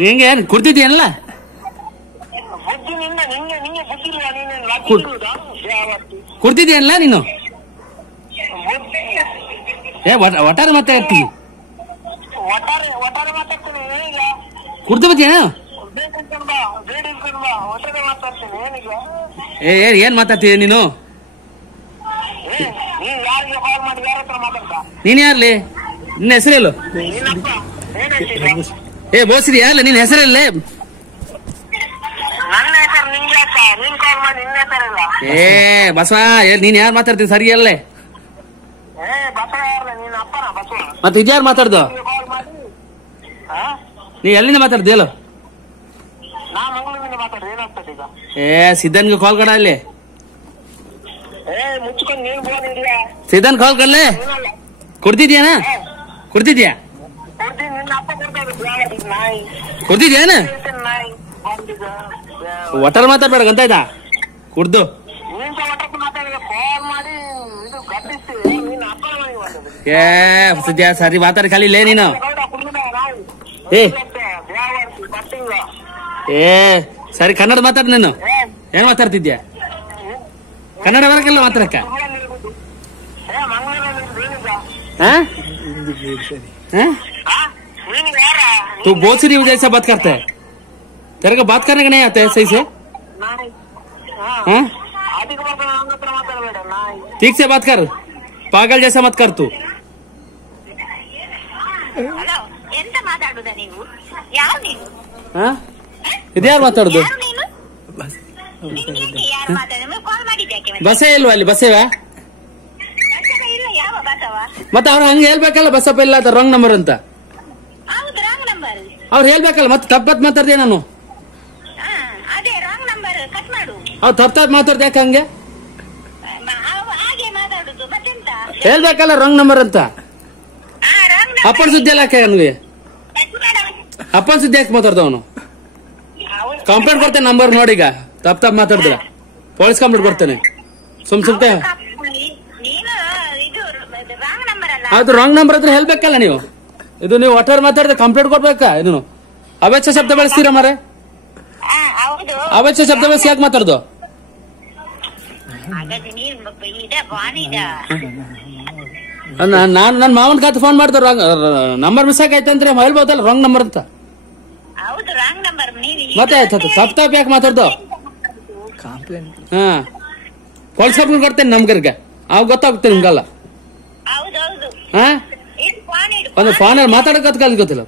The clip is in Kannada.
ನಿಂಗೆ ಏನ್ ಕುಡ್ತಿದ್ಯಲ್ಲ ಕುಡ್ತಿದ್ಯಲ್ಲ ನೀನು ಒಟ್ಟಾರೆ ಮಾತಾಡ್ತಿ ಕುಡ್ದು ಬತ್ತೀಯ ಏನ್ ಮಾತಾಡ್ತೀಯ ನೀನು ನೀನ್ ಯಾರ್ಲಿ ನಿನ್ನ ಹೆಸರೇಳು ಬೋಸಿದ್ಯಾ ಅಲ್ಲ ನಿನ್ನ ಹೆಸರಲ್ಲೇ ಬಸವ ನೀನ್ ಯಾರು ಮಾತಾಡ್ತೀನಿ ಸರಿ ಅಲ್ಲೇ ಮತ್ತೆ ಇದ್ಯಾರು ಮಾತಾಡ್ದು ನೀ ಎಲ್ಲಿಂದ ಮಾತಾಡ್ದು ಹೇಳು ಸಿದ್ದನ್ಗೆ ಕಾಲ್ ಕೊಡ ಅಲ್ಲಿ ಸಿದ್ದನ್ ಕಾಲ್ ಕೊಡ್ಲೆ ಕೊಡ್ತಿದ್ಯಾನ ಕೊಡ್ತಿದ್ಯಾ ಕೊಡ್ತಿದ್ಯಾನ ಒಟ್ಟಾರ ಮಾತಾಡ್ಬೇಡ ಗೊತ್ತಾಯ್ತಾ ಕುಡ್ದು ಸರಿ ಮಾತಾಡ ಖಾಲಿ ನೀನು ಸರಿ ಕನ್ನಡ ಮಾತಾಡ ನೀನು ಏನ್ ಮಾತಾಡ್ತಿದ್ಯಾ ಕನ್ನಡ ಬರಕಲ್ಲ ಮಾತಾಡಕ್ಕ तू बोसरी जैसा बात करता है तेरे को बात करने का नहीं आता है सही से ठीक से बात कर पागल जैसा मत कर तू इद्यार माताडोದು ಬಸ್ಸೇ ಇಲ್ವಾ ಅಲ್ಲಿ ಬಸ್ಸೇವಾ ಮತ್ತೆ ಅವ್ರು ಹಂಗೆ ಹೇಳ್ಬೇಕಲ್ಲ ಬಸ್ಸಪ್ಪ ಇಲ್ಲ ಅದ ರಾಂಗ್ ನಂಬರ್ ಅಂತ ಅವ್ರು ಹೇಳ್ಬೇಕಲ್ಲ ಮತ್ತೆ ತಪ್ಪತ್ ಮಾತಾಡ್ದೆ ನಾನು ಅವ್ರು ತಪ್ಪ ಮಾತಾಡ್ದೆ ಯಾಕೆ ಹಂಗೆ ಹೇಳ್ಬೇಕಲ್ಲ ರಾಂಗ್ ನಂಬರ್ ಅಂತ ಅಪ್ಪನ ಸುದ್ದಿ ಎಲ್ಲ ಯಾಕೆ ನನಗೆ ಅಪ್ಪನ ಸುದ್ದಿ ಯಾಕೆ ಮಾತಾಡ್ದ ಅವನು ಕಂಪ್ಲೇಂಟ್ ಕೊಡ್ತೇನೆ ನಂಬರ್ ನೋಡೀಗ ತಪ್ಪ ಮಾತಾಡಿದ್ರ ಪೊಲೀಸ್ ಕಂಪ್ಲೇಂಟ್ ಕೊಡ್ತೇನೆ ಸುಮ್ನೆ ಅದು ರಾಂಗ್ ನಂಬರ್ ಹತ್ರ ಹೇಳ್ಬೇಕಲ್ಲ ನೀವು ಇದು ನೀವು ಒಟ್ಟಾರೆ ಮಾತಾಡಿದ್ರೆ ಕಂಪ್ಲೇಂಟ್ ಕೊಡ್ಬೇಕಾ ಇದನ್ನು ಅವೆಚ್ಚ ಶಬ್ದ ಬಳಸ್ತೀರಾ ಮಾರೆ ಅವೆಚ್ಚ ಶಬ್ದ ಬಳಸಿ ಯಾಕೆ ಮಾತಾಡ್ದು ನಾನು ನನ್ನ ಮಾವನ ಖಾತೆ ಫೋನ್ ಮಾಡ್ತಾರೆ ನಂಬರ್ ಮಿಸ್ ಆಗೈತಂದ್ರೆ ಹೇಳ್ಬೋದಲ್ಲ ರಾಂಗ್ ನಂಬರ್ ಅಂತ ಮತ್ತೆ ತಪ್ಪ ಯಾಕೆ ಮಾತಾಡ್ದು ಹಾ ಪೊಲೀಸ್ ಕಂಪ್ಲೇಂಟ್ ಕೊಡ್ತೇನೆ ನಮ್ಗರ್ಗ ಅವ್ ಗೊತ್ತಾಗುತ್ತೆ ನಿಮ್ಗಲ್ಲ ಹಾ ಒಂದು ಫೋನ್ ಮಾತಾಡಕ್ ಗೊತ್ತಿಲ್ಲ